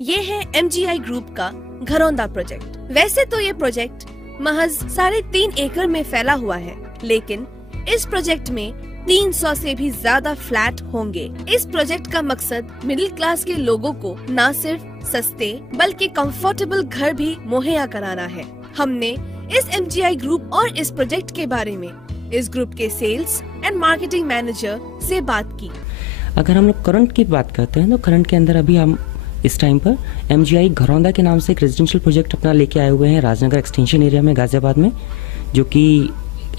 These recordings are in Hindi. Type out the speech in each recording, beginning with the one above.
ये है MGI ग्रुप का घरौंदा प्रोजेक्ट। वैसे तो ये प्रोजेक्ट महज 3.5 एकड़ में फैला हुआ है, लेकिन इस प्रोजेक्ट में 300 से भी ज्यादा फ्लैट होंगे। इस प्रोजेक्ट का मकसद मिडिल क्लास के लोगों को न सिर्फ सस्ते बल्कि कंफर्टेबल घर भी मुहैया कराना है। हमने इस MGI ग्रुप और इस प्रोजेक्ट के बारे में इस ग्रुप के सेल्स एंड मार्केटिंग मैनेजर से बात की। अगर हम लोग करंट की बात करते हैं तो करंट के अंदर अभी हम इस टाइम पर MGI घरौंदा के नाम से एक रेजिडेंशियल प्रोजेक्ट अपना लेके आए हुए हैं राजनगर एक्सटेंशन एरिया में गाजियाबाद में, जो कि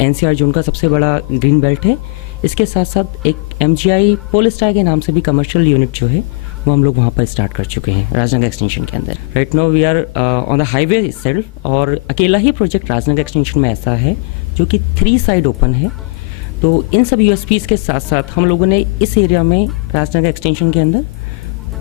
NCR जोन का सबसे बड़ा ग्रीन बेल्ट है। इसके साथ साथ एक MGI पोलिस्टार के नाम से भी कमर्शियल यूनिट जो है वो हम लोग वहाँ पर स्टार्ट कर चुके हैं राजनगर एक्सटेंशन के अंदर। Right now we are on the highway self, और अकेला ही प्रोजेक्ट राजनगर एक्सटेंशन में ऐसा है जो कि 3 साइड ओपन है। तो इन सब USPs के साथ साथ हम लोगों ने इस एरिया में राजनगर एक्सटेंशन के अंदर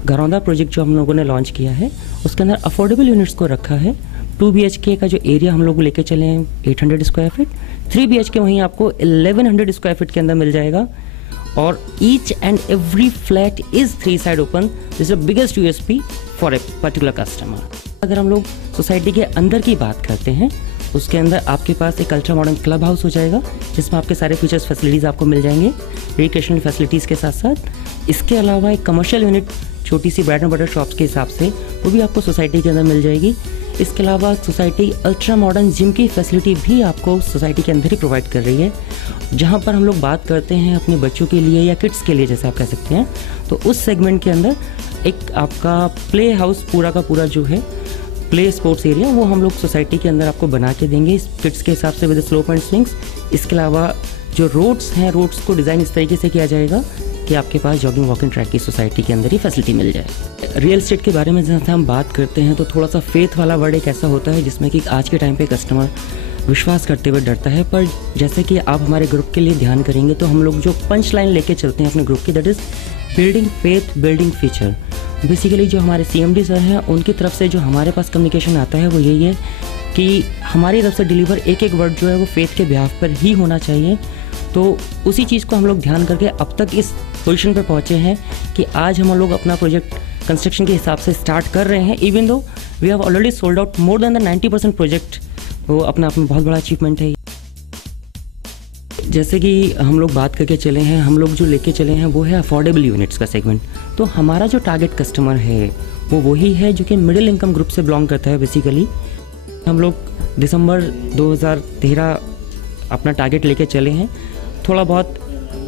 घरौंदा प्रोजेक्ट जो हम लोगों ने लॉन्च किया है उसके अंदर अफोर्डेबल यूनिट्स को रखा है। 2 BHK का जो एरिया हम लोग लेके चले हैं 800 स्क्वायर फीट, 3 BHK वहीं आपको 1100 स्क्वायर फीट के अंदर मिल जाएगा, और each and every flat is 3 side open. This is the biggest USP for a particular customer. अगर हम लोग सोसाइटी के अंदर की बात करते हैं, उसके अंदर आपके पास एक अल्ट्रा मॉडर्न क्लब हाउस हो जाएगा जिसमें आपके सारे फीचर्स फैसिलिटीज़ आपको मिल जाएंगे रिक्रिएशनल फैसिलिटीज़ के साथ साथ। इसके अलावा एक कमर्शियल यूनिट छोटी सी ब्रेड एंड बटर शॉप्स के हिसाब से वो भी आपको सोसाइटी के अंदर मिल जाएगी। इसके अलावा सोसाइटी अल्ट्रा मॉडर्न जिम की फैसिलिटी भी आपको सोसाइटी के अंदर ही प्रोवाइड कर रही है, जहाँ पर हम लोग बात करते हैं अपने बच्चों के लिए या किड्स के लिए जैसे आप कह सकते हैं। तो उस सेगमेंट के अंदर एक आपका प्ले हाउस पूरा का पूरा जो है प्ले स्पोर्ट्स एरिया वो हम लोग सोसाइटी के अंदर आपको बना के देंगे किड्स के हिसाब से विद स्लोप एंड स्विंग्स। इसके अलावा जो रोड्स हैं, रोड्स को डिज़ाइन इस तरीके से किया जाएगा कि आपके पास जॉगिंग वॉकिंग ट्रैक की सोसाइटी के अंदर ही फैसिलिटी मिल जाए। रियल एस्टेट के बारे में जैसे हम बात करते हैं तो थोड़ा सा फेथ वाला वर्ड एक ऐसा होता है जिसमें कि आज के टाइम पे कस्टमर विश्वास करते हुए डरता है, पर जैसे कि आप हमारे ग्रुप के लिए ध्यान करेंगे तो हम लोग जो पंच लाइन लेके चलते हैं अपने ग्रुप की, that is building faith building future. Basically जो हमारे CMD सर हैं उनकी तरफ से जो हमारे पास कम्युनिकेशन आता है वो यही है कि हमारी तरफ से डिलीवर एक एक वर्ड जो है वो फेथ के बिहाफ पर ही होना चाहिए। तो उसी चीज़ को हम लोग ध्यान करके अब तक इस पोजीशन पर पहुँचे हैं कि आज हम लोग अपना प्रोजेक्ट कंस्ट्रक्शन के हिसाब से स्टार्ट कर रहे हैं। Even though we have already sold out more than the 90% project, वो अपना आप में बहुत बड़ा अचीवमेंट है। जैसे कि हम लोग बात करके चले हैं, हम लोग जो लेके चले हैं वो है अफोर्डेबल यूनिट्स का सेगमेंट। तो हमारा जो टारगेट कस्टमर है वो वही है जो कि मिडिल इनकम ग्रुप से बिलोंग करता है। बेसिकली हम लोग दिसंबर 2013 अपना टारगेट लेके चले हैं। थोड़ा बहुत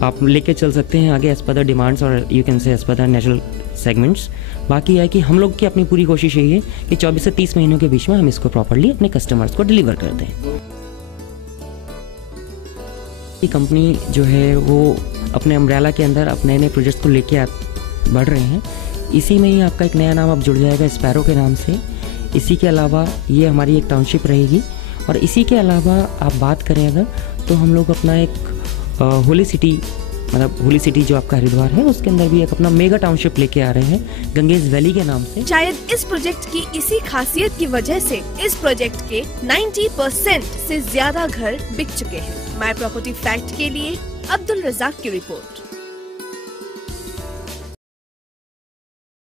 आप लेके चल सकते हैं आगे एज पर द डिमांड्स और you can say as per the natural segments. बाकी है कि हम लोग की अपनी पूरी कोशिश यही है कि 24 से 30 महीनों के बीच में हम इसको प्रॉपर्ली अपने कस्टमर्स को डिलीवर कर दें। ये कंपनी जो है वो अपने अम्ब्रेला के अंदर अपने नए प्रोजेक्ट्स को लेके बढ़ रहे हैं। इसी में ही आपका एक नया नाम अब जुड़ जाएगा स्पैरो के नाम से। इसी के अलावा ये हमारी एक टाउनशिप रहेगी, और इसी के अलावा आप बात करें अगर तो हम लोग अपना एक होली सिटी, मतलब होली सिटी जो आपका हरिद्वार है उसके अंदर भी एक अपना मेगा टाउनशिप लेके आ रहे हैं गंगेज वैली के नाम से। शायद इस प्रोजेक्ट की इसी खासियत की वजह से इस प्रोजेक्ट के 90% से ज्यादा घर बिक चुके हैं। माय प्रॉपर्टी फैक्ट के लिए अब्दुल रज़ाक की रिपोर्ट।